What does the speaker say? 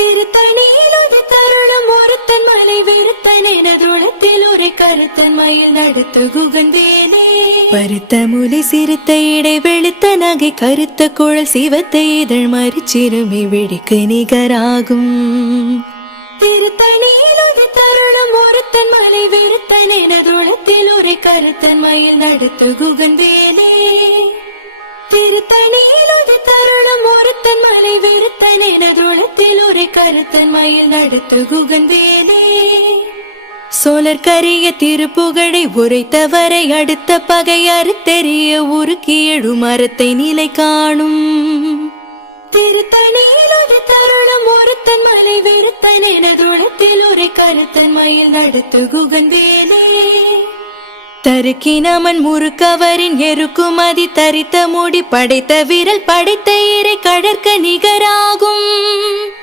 திருத்தணியில் ஒரு தருணம் ஒருத்தன் மலை வெறுத்தன் எனதுளத்தில் ஒரு கருத்தன் மயில் நடத்து குகந்தேனே. பருத்த முலை சிறுத்த இடை வெளுத்த நகை கருத்த குழல் சிவத்த இதழ் மறிச்சிறுமி வெடிக்கு நிகராகும். திருத்தணியில் ஒரு தருணம் ஒருத்தன் மலை வெறுத்தன் எனதுளத்தில் ஒரு கருத்தன் மயில் நடத்து குகந்தேனே. திருத்தணியில் ஒரு தருணம் ஒருத்தன் மலை வெறுத்தன் எனதுளத்தில் ஒரு கருத்தன் மயில் நடத்து குகந்தேனே. சோழர் கரிய திருப்புகழை உரைத்தவரை அடுத்த பகை அறுத்தெறிய உருக்கி எழு மரத்தை நிலை காணும். திருத்தணியில் ஒரு தருணம் ஒருத்தன் மலை வெறுத்தன் எனதுளத்தில் ஒரு கருத்தன் மயில் நடத்து குகந்தேனே. தருக்கினமன் முறுக்கவரின் எருக்குமதி தரித்த முடி படைத்த விரல் படைத்த இறை கடற்க நிகராகும்.